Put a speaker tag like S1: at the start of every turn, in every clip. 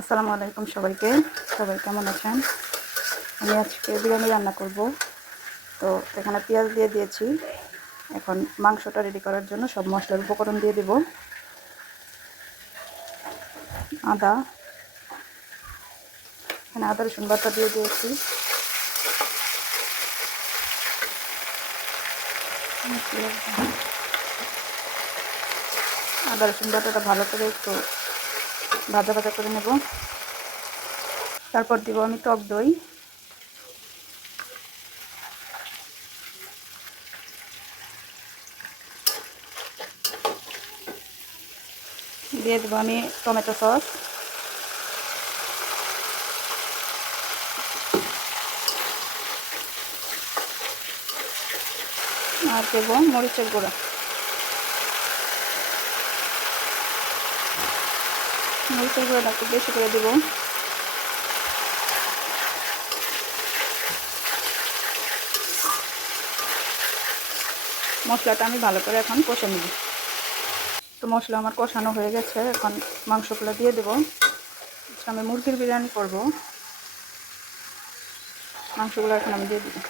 S1: আসসালামু আলাইকুম সবাইকে। সবাই কেমন আছেন? আমি আজকে বিরিয়ানি রান্না করব। তো এখানে পেঁয়াজ দিয়ে দিয়েছি। এখন মাংসটা রেডি করার জন্য সব মশলার উপকরণ দিয়ে দেব। আদা। এখানে আদা, রসুন বাটা দিয়ে দিয়েছি। আদা, রসুন বাটাটা ভালো করে একটু ভাজা ভাজা করে নেব। তারপর দিব আমি টক দই। দিয়ে দেবো আমি টমেটো সস। আর দেবো মরিচের গুঁড়া। মরিচের গুঁড়োটা একটু বেশি করে দেবো। মশলাটা আমি ভালো করে এখন কষে নিব। তো মশলা আমার কষানো হয়ে গেছে, এখন মাংসগুলো দিয়ে দেবো। আজকে আমি মুরগির বিরিয়ানি করব। মাংসগুলো এখন আমি দিয়ে দেবো।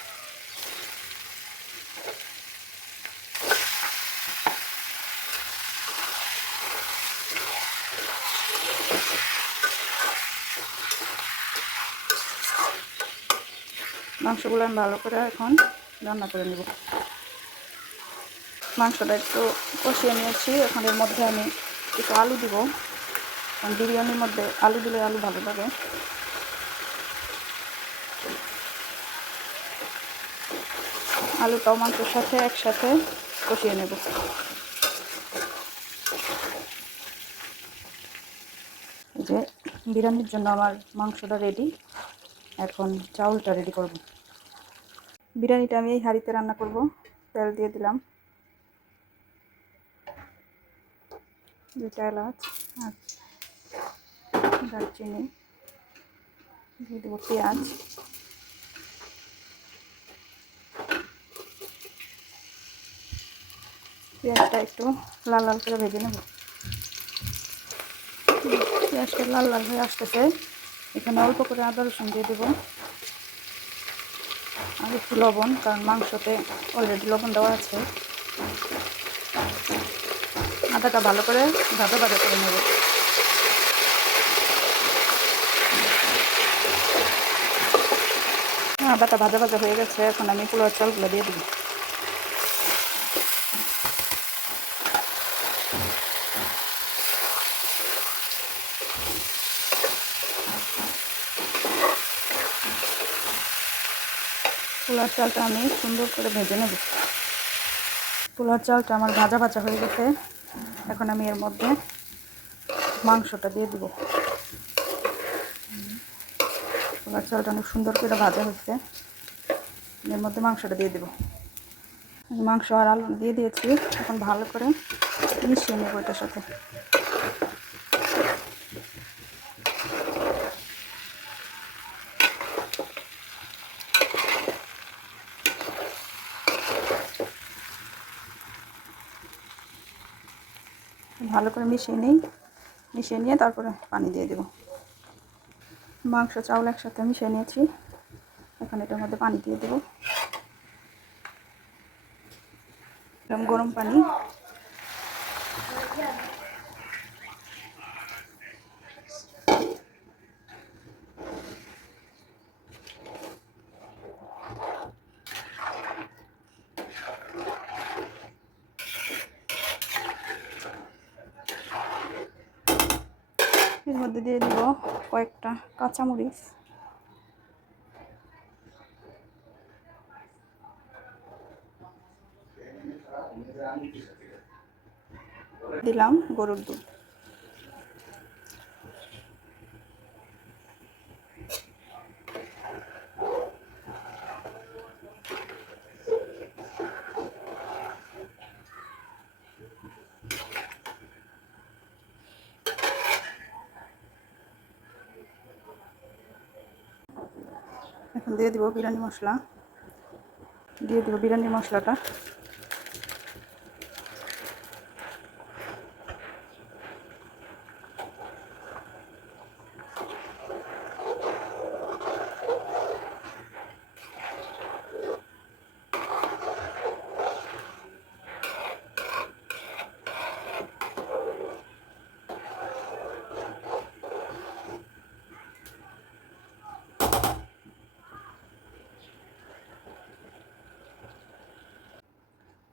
S1: মাংসগুলো আমি ভালো করে এখন রান্না করে নেব। মাংসটা একটু কষিয়ে নিয়েছি। এখন এর মধ্যে আমি একটু আলু দিব। কারণ বিরিয়ানির মধ্যে আলু দিলে আলু ভালো লাগে। আলুটাও মাংসের সাথে একসাথে কষিয়ে নেব। যে বিরিয়ানির জন্য আমার মাংসটা রেডি এখন চাউলটা রেডি করব। বিরিয়ানিটা আমি এই হাঁড়িতে রান্না করব। তেল দিয়ে দিলাম। দুইটা এলাচ আর দারচিনি। দিয়ে দেবো পেঁয়াজ। পেঁয়াজটা একটু লাল লাল করে ভেজে নেব। পেঁয়াজটা লাল লাল হয়ে আসতেছে। এখানে অল্প করে আদা রসুন দিয়ে দেবো। আর একটু লবণ, কারণ মাংসতে অলরেডি লবণ দেওয়া আছে। আদাটা ভালো করে ভাজা ভাজা করে নেব। আদাটা ভাজা ভাজা হয়ে গেছে, এখন আমি পোলার চালগুলো দিয়ে দিই পোলার চালটা আমি সুন্দর করে ভেজে নেব। পোলার চালটা আমার ভাজা ভাজা হয়ে গেছে। এখন আমি এর মধ্যে মাংসটা দিয়ে দিব। পোলার চালটা অনেক সুন্দর করে ভাজা হচ্ছে এর মধ্যে মাংসটা দিয়ে দেব। মাংস আর আলু দিয়ে দিয়েছি। এখন ভালো করে মিশিয়ে নেব এটার সাথে। ভালো করে মিশিয়ে নিই। মিশিয়ে নিয়ে তারপরে পানি দিয়ে দেব। মাংস, চাউল একসাথে মিশিয়ে নিয়েছি। এখন এটার মধ্যে পানি দিয়ে দেব। গরম পানি। মধ্যে দিয়ে দিব কয়েকটা কাঁচামরিচ। দিলাম গরুর দুধ। দিয়ে দিব বিরিয়ানি মশলা। দিয়ে দিব বিরিয়ানি মশলাটা।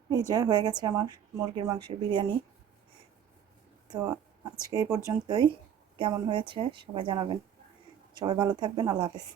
S1: এই যে হয়ে গেছে আমার মুরগির মাংসের বিরিয়ানি। তো আজকে এই পর্যন্তই। কেমন হয়েছে সবাই জানাবেন। সবাই ভালো থাকবেন। আল্লাহ হাফেজ।